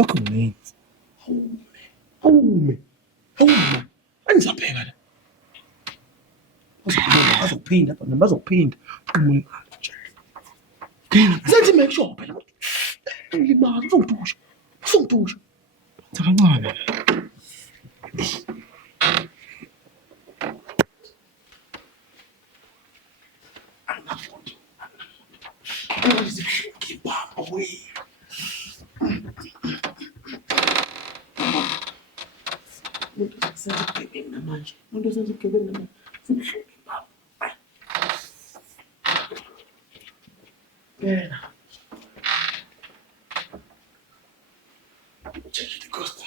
Uqinile. Hawume. Angisapheka la. Bazophinda phela bazophinda. Uqinile nje. Senze make sure phela. Ngimali uzongidusha. Uzongidusha. Kancane. Angafundi. Keep away. Umuntu usenza ubugebengu namanje. Umuntu usenza ubugebengu namanje. Simhleke baba. Hayi. Yena. Check the costa.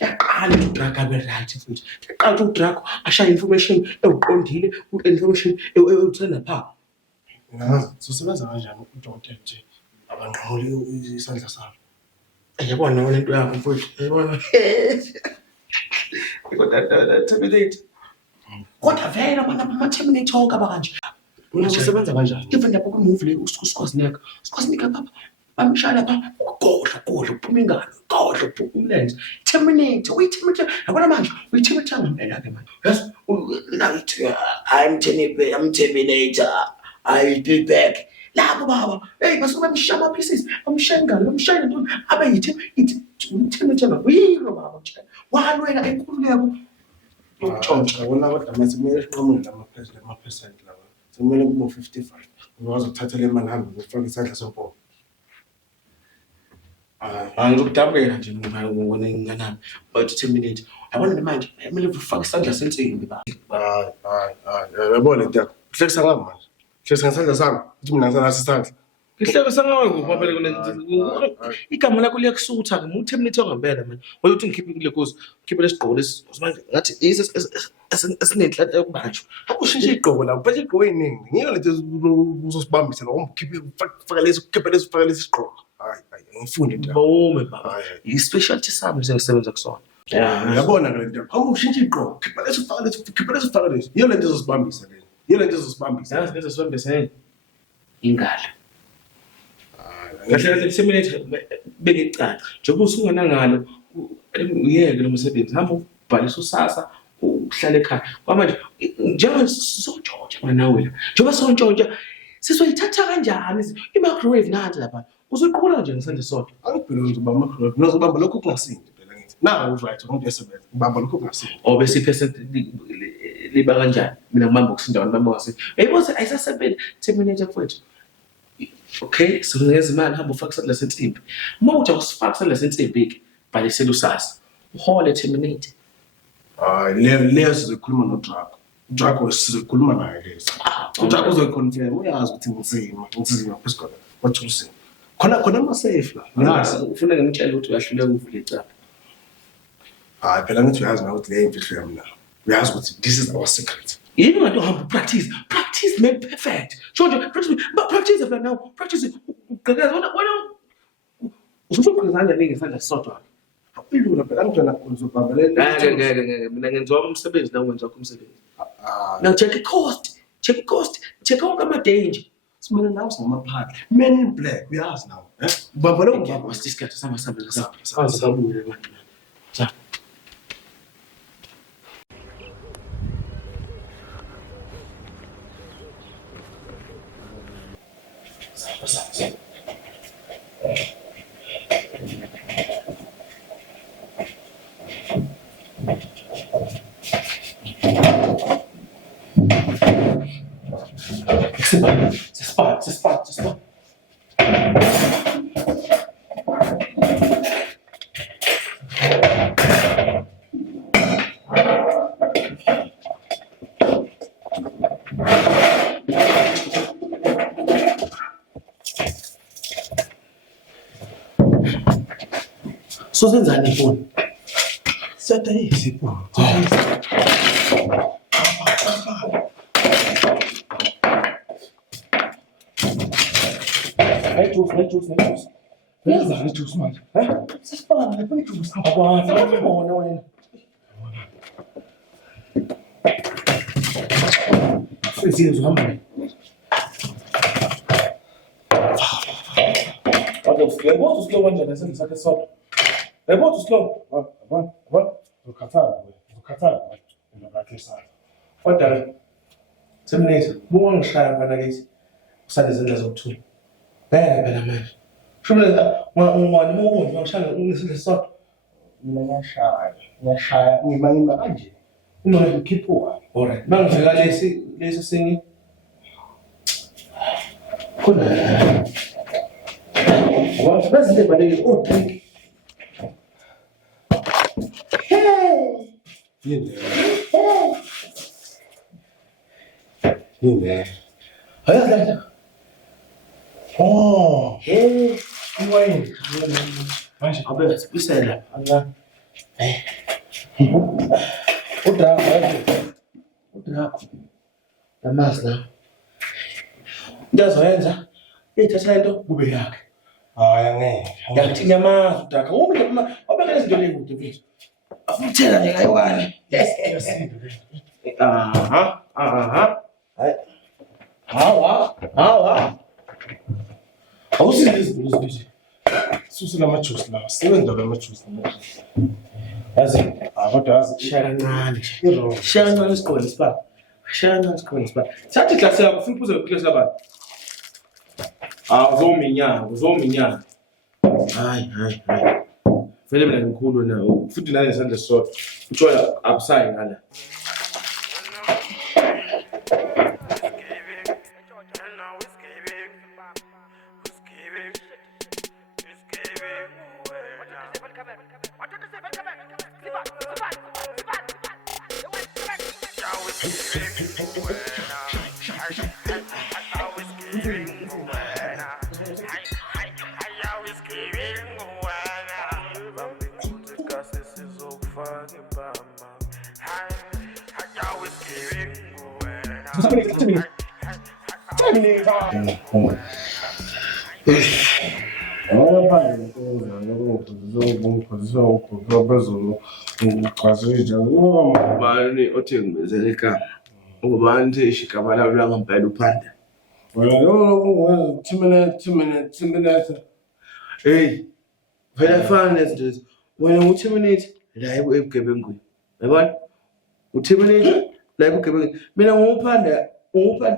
Yaqala udrag abe right futhi. Yaqala udrag ashaya information ewuqondile, information ewuthena pha. Ngazi sosebenza kanjani udokotela nje abanqamule isandla sakho. Yabona wona into yakho mfowethu. Yabona. Kodwa terminate. Kodwa vele ama terminate onke abakanje. Usebenza kanjani? Even lapho kumove le uSikwazinika. Sikwazinika papa. Bamshaya pha ugodla uphuma ingalo. Godla uphuma umlenze. Terminate. Terminate. Yabona manje terminate ngempela ke manje. Yes. I'm Terminator. I'll be back. Labo baba. Hey basuke bamshaya ama pieces. Bamshaya ingalo, bamshaya into abe Terminator ngiyilo baba nje. Walwela enkululeko. Untshontsha wona kodwa mase kumele siqhamule lama-percent lawa. Sekumele kube 55. Ukwazi ukuthatha le mali hambe ufake isandla sempoko. Ngizokudabukela nje ngibona inganami but terminate. Yabona manje kumele ufake isandla sensimbi baba. Yabona nto yakho. Uhlekisa ngami manje. Uhlekisa ngesandla sami. Uthi mina ngisanasi isandla. Ngihlekisa ngawe ngoba phela kule igama lakho liyakusutha ke mu terminate ngempela manje. Wena uthi ngikhiphe kule kozi, ngikhiphe lesigqoko lesi manje ngathi esinenhlanhla yokubanjwa. Akushintshe igqoko la, uphethe igqoko eziningi. Ngeke lethe uzosibambisa la, ukhiphe faka lesi, ukhiphe lesi, ufaka lesi sigqoko. Hayi, ngifunde nto. Bome baba. I-specialty sami sengisebenza kusona. Yabona le nto. Awushintshe igqoko, khipha lesi, ufaka lesi, ukhiphe lesi, ufaka lesi. Yiyo lento ezosibambisa le. Yiyo lento ezosibambisa. Yazi lento ezosibambisa ingalo. Kahle terminate beke icala. Njengoba usungenangalo uyeke lo msebenzi. Hamba ubhalisa usasa uhlale ekhaya. Kwamanje njengoba sontshontsha nawe la. Njengoba sontshontsha sizoyithatha kanjani i-microwave nanti lapha. Uzoqhubula nje ngesandla sodwa. Angibhele ukuba microwave. Nozobamba lokho kungasindi phela ngithi. Nawu right umuntu esebenza. Ubamba lokho kungasindi. Bese percent liba kanjani? Mina ngibamba ukusinda abantu bamba ngase. Yayibona ayisasebenzi terminate mfowethu. Okay, so ngeze imali hamba ufaka isandla sensimbi. Uma uthi awusifaka isandla sensimbi ke bhalisela usasa. Uhole terminate. Leyo sizokhuluma noDrug. Drug sizokhuluma naye lesi. Drug uzoyiconfirm, uyazi ukuthi ngizima phezulu. Wathi usini. Khona ama safe la. Ngazi ufuna ngimtshela ukuthi uyahluleka ukuvula icala. Phela ngithi uyazi na ukuthi le imfihlo yami la. Uyazi ukuthi this is our secret. Yini ngathi uhamba practice make perfect. Show practice phela now. Practice uqhaqhaza wena usufuna ukuzanga ngesandla sodwa. Ilula phela ngijona uzobambelela. Ngeke mina ngenziwa umsebenzi nawe wenza umsebenzi. Now check the cost. Check out ama danger. Simele nawe singamaphandle. Men in black uyazi nawe. Ubamba lo ngibamba wasisikhathi sama. Sabuye abantu. Cha. C'est spot. Sosenzani ifoni? Seta isipho. Nejuice. Uyaza nejuice manje. Sesibanga ngifuna ijuice. Abona wena. Senzile uhamba. Yebo slow kanjani sengisakhe sodwa. Yebo slow. Ukhathala. Ngakhe sana. Kodwa Semnetha, buka ngishaya ngana kithi. Usale izindlela zokuthula. Phela manje. Shubela ungani ubonje ngishaya ngisile sodwa. Mina ngiyashaya ngima kanje. Uma ngikhiphuka. Alright. Mangifika lesi singi. Khona. What does the body oh drink? Yine. Hayır. Oh. Hey. Wine. Manje abe bisela. Allah. Uda. Namazla. Ndazoyenza. Ithatha into kube yakhe. Hayi angeke. Yathi nyamaza udaka. Ubeke izinto lekude mfethu. Afuthela nje kayokana. Yes. Aha. Hayi. Hawa. Awusize izinto lezi. Susela amajuice la. Sebenza lamajuice la. Yazi, kodwa yazi shaya kancane. Shaya kancane isikole sipha. Sathi class yakho ufuna uphuze class yabantu. Uzominyana. Hayi. Vele mina ngikhulu na futhi nale sandle sodwa. Uthola abusayi ngala. Ubani othengizela igama ubani nje ishikabala langa mpela uphanda wena 2 minutes hey phela fana nezinto wena u2 minutes la ebugebengweni yabona u2 minutes la ebugebengweni mina nguphanda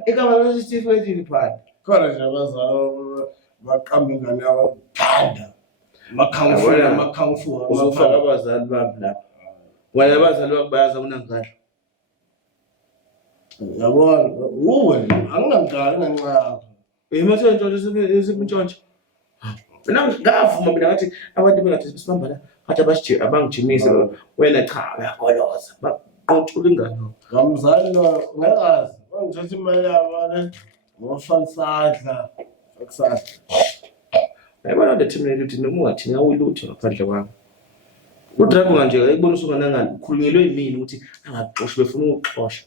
igama lesifetini phanda khona nje abazali baqamba ingane yabo phanda makhangufu uzofaka abazali bami lapha wena abazali bakho bayaza unangalo yabona anginangalo nancane imathe isipintshontsho mina ngavuma mina ngathi abantu bengathi sibamba la ngathi abasijike abangijimise wena cha uyagoloza baqothula ingane ngamzali lo ngekazi ngithatha imali yabo ngofaka isandla yabona the team lethi noma ungathina ulutho ngaphandle kwami uDragon nje ekubonisa unganangani ukhulunyelwe yimini ukuthi angaxoshi befuna ukuxosha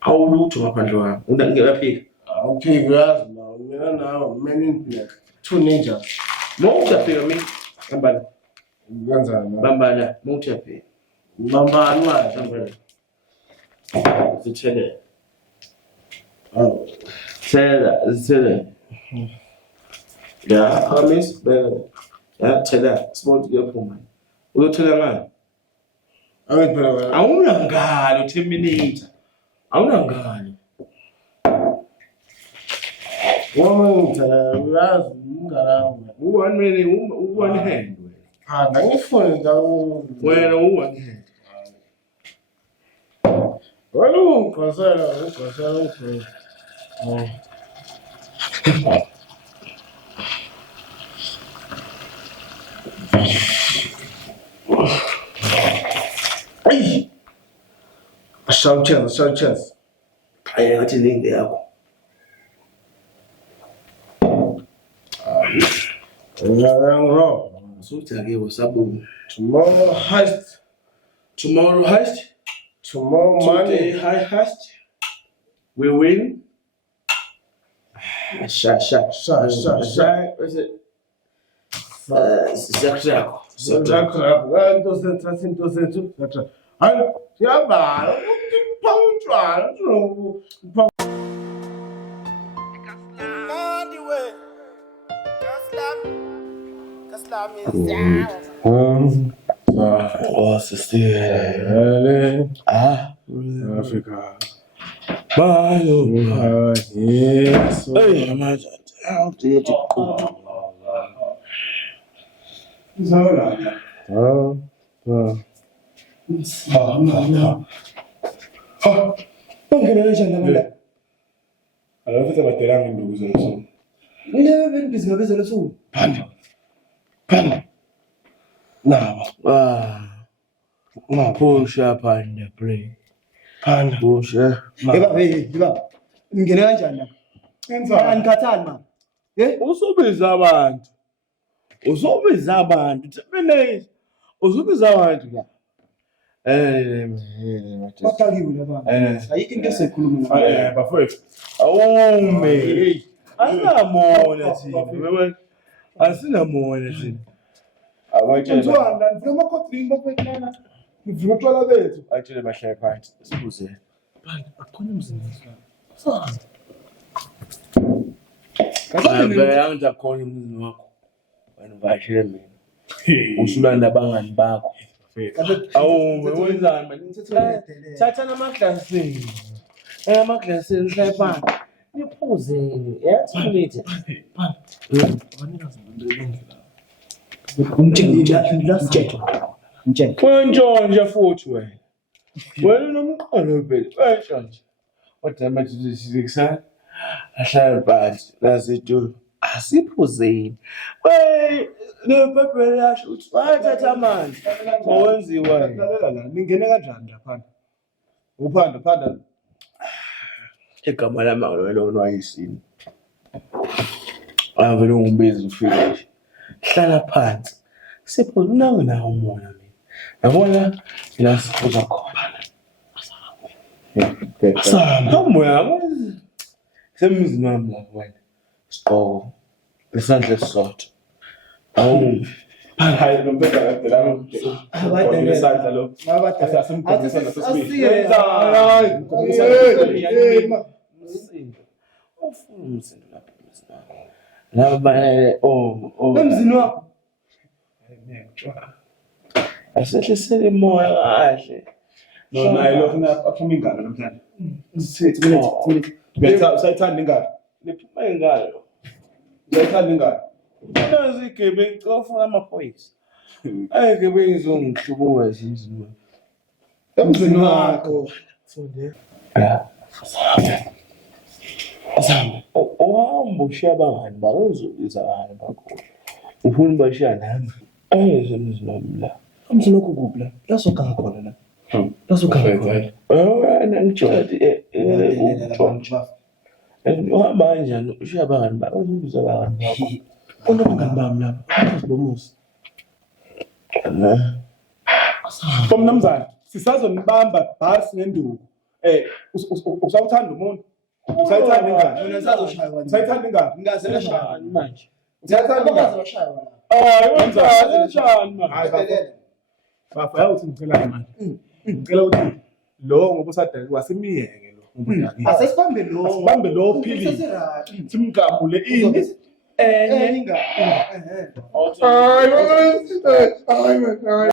awulutho ngaphandle kwami ngiyafika awuphiki uyazi nawe mina nawe men in black 2 ninjas mawuthafika mina bambala kanjani bambala mawuthafika bambala manje bambala zithele Tell yeah, promise, yeah, tell her. Small to woman. Will you tell her man? I won't have 10 minutes. I won't have woman, one minute, one hand. Ah, I'm phone down. Well, one hand. Well, concern. Ay! A shout chance. I got a link there. So tell you what's up. Tomorrow heist. Tomorrow Monday heist. We win. Sha. Bese sakho. Into sethu. Hayi, siyabhala ukuthi phawutshwala oh, sister. Africa. Bayo. Yes. Hey, manje. Awuthi Zola. Ungena kanjani manje? Alafu tabadelanga induku zona. Lebe benibhizi ngabezela so. Phanda. Naba. Phusha phanda play. Phanda. Phusha. Beba. Ngene kanjani la? Enzani? Angikhathali ma. Usobiza abantu. Themene. Usobiza abantu la. Batakiwe labantu. Ayikho into esekhuluma. Bafowethu. Awume. Asinamona thina. Asinamona thina. Mntwana, ngifuna amakhothini bafethu. Ngifuna utshwala bethu. Atshele bahlale phansi. Sibuze. Akhona emzini wami. Ngeke ngizakhona emzini wakho. Wena uvashele mina. Usulanda abangani bakho. Awume wenzani manje? Thatha namaglasini. Amaglasini hlale phansi. Niphuzeni. Yathi nithi. Wentshontsha futhi wena. Wena unomqondo phela. Wentshontsha. Kodwa manje sizikusana. Ahlala phansi. Lasethu. Asiphuzeni. Nebhebhele yasho uthi wathatha amanzi. Owenziwa. Lalela la, ningene kanjani lapha? Uphanda. Igama lami lona wayisini. Avele ungibiza ufika nje. Hlala phansi. Siphuza nawo umoya mina. Yabona la siphuza khona. Asama umoya. Semizini wami la wena. Siqoko. Lesandla esisodwa. Awu. Hayi nombeka la ngesandla lo. Asimkhombisa nasesibili. Ufuna umsindo lapha emzini. Laba Emzini wakho. Asehlisele moya kahle. No nayi lokho aphuma ingalo namhlanje. Sithi mina sayithanda ingalo. Liphuma ingalo. Sayithanda ingalo. Nazi igebe ngicofuna amaphoyisa. Ayigebe izongihlubuka izindlu. Emzini wakho. Sonde. Asamba. Ohamba ushiya abangani bakho uzobiza abangani bakho. Ufuna bashiya nami. Emzini wami la. Emzini wakho kuphi la? Lasoganga khona la. Lasoganga khona. Wena ngijwayele ukutshontsha. Uhamba kanjani ushiya abangani bakho uzobiza abangani bakho. Unobangani bami lapha. Bomusa. Bomnumzane sisazonibamba bhasi ngenduku. Usawuthanda umuntu? Usayithanda ingane? Mina ngisazoshaywa. Usayithanda ingane? Ngikaze lashaywa manje. Usayithanda ingane? Ngikazoshaywa. Wenzani manje? Hayi bafo yakuthi ngicela manje. Ngicela ukuthi lo ngoba usadala wasimiyeke lo. Asesibambe lo. Asibambe lo phili. Simgamule ini? Ingane. Hayi